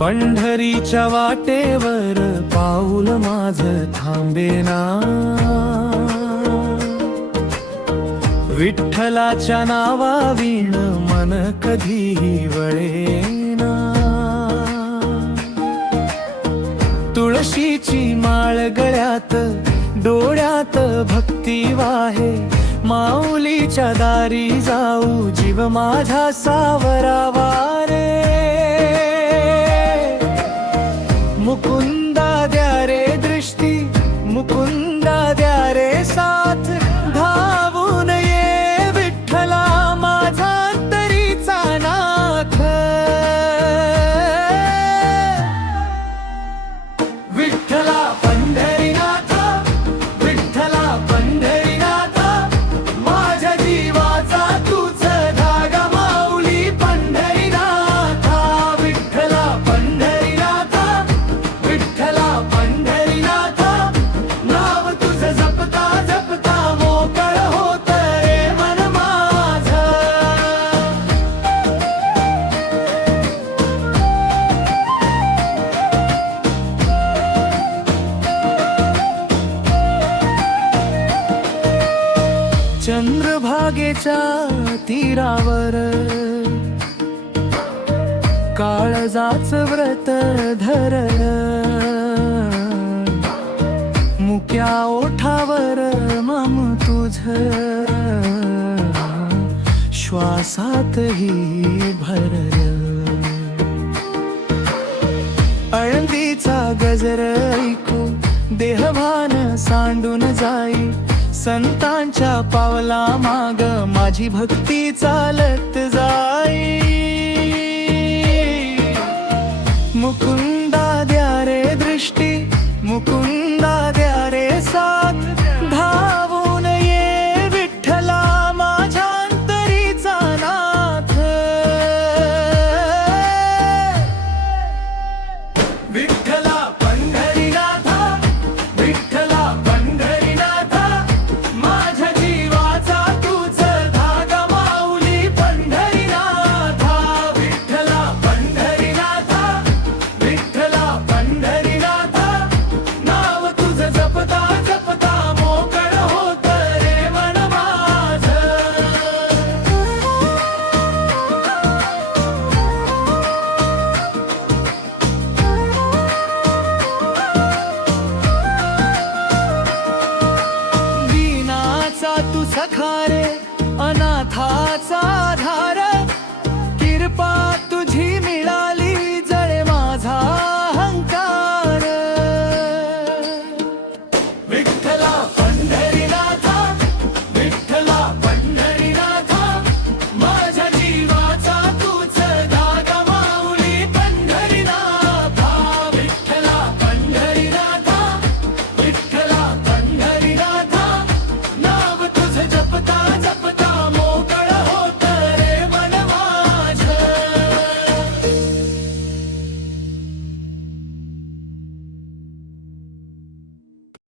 पंढरीच्या वाटेवर पाऊल माझं थांबेना, विठ्ठलाच्या नावाविण मन कधीही वळेना। तुळशीची माळ गळ्यात, डोळ्यात भक्ती वाहे, माऊलीच्या दारी जाऊ जीव माझा सावरावा रे। मुकुंदा द्या रे दृष्टी, मुकुंदा द्या रे साथ, धावून ये विठ्ठला माझा तरीचा नाथ। विठ्ठला पंढरीनाथ, विठ्ठला पंढरीनाथ, माझ्या जीवाचा तूच धागा माऊली पंढरीनाथ। विठ्ठला पंढरीनाथ, विठ्ठला पंढरीनाथ, नाव तुझं जपता जपता मोकळ होत रे मन माझं। चंद्रभागेच्या तीरावर काळजाच व्रत धरलं, मुक्या ओठावर मम तुझ श्वासातही भरलं। आळंदीचा गजर ऐकू देहभान सांडून जाई, संतांच्या पावला माग माझी भक्ती चालत जाई। मुकुंदा द्या रे दृष्टी, मुकुंदा द्या रे साथ, धावून ये विठ्ठला माझ्या अंतरीचा नाथ। विठ्ठला पंढरीनाथ, विठ्ठला पंढरीनाथ, माझ्या जीवाचा तूच धागा माऊली पंढरीनाथ। विठ्ठला पंढरीनाथ, विठ्ठला पंढरीनाथ, नाव तुझं जपता जपता मोकळ होत रे मन माझं। दीनाचा तू सखा रे, अनाथाचा आधार, कृपा